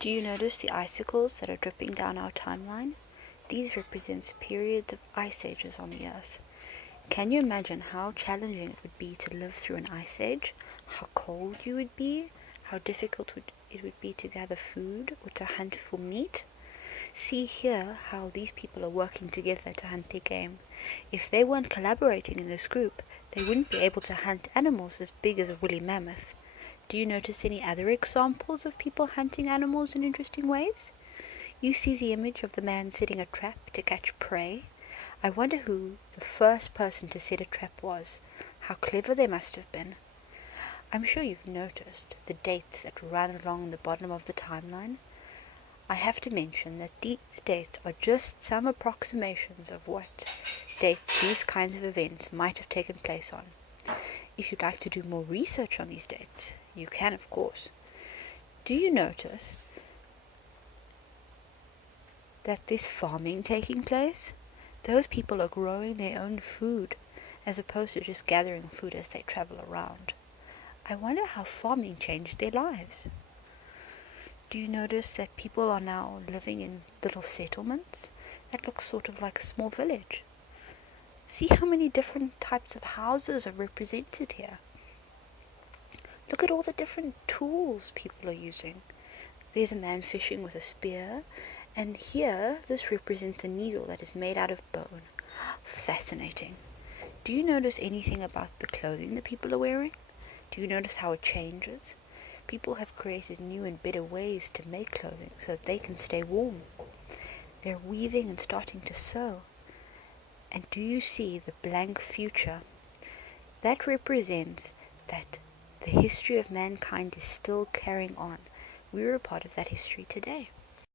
Do you notice the icicles that are dripping down our timeline? These represent periods of ice ages on the Earth. Can you imagine how challenging it would be to live through an ice age? How cold you would be? How difficult it would be to gather food or to hunt for meat? See here how these people are working together to hunt their game. If they weren't collaborating in this group, they wouldn't be able to hunt animals as big as a woolly mammoth. Do you notice any other examples of people hunting animals in interesting ways? You see the image of the man setting a trap to catch prey. I wonder who the first person to set a trap was. How clever they must have been. I'm sure you've noticed the dates that run along the bottom of the timeline. I have to mention that these dates are just some approximations of what dates these kinds of events might have taken place on. If you'd like to do more research on these dates, you can, of course. Do you notice that there's farming taking place? Those people are growing their own food, as opposed to just gathering food as they travel around. I wonder how farming changed their lives. Do you notice that people are now living in little settlements? That looks sort of like a small village. See how many different types of houses are represented here. Look at all the different tools people are using. There's a man fishing with a spear, and here this represents a needle that is made out of bone. Fascinating. Do you notice anything about the clothing that people are wearing? Do you notice how it changes? People have created new and better ways to make clothing so that they can stay warm. They're weaving and starting to sew. And do you see the blank future? That represents that the history of mankind is still carrying on. We're a part of that history today.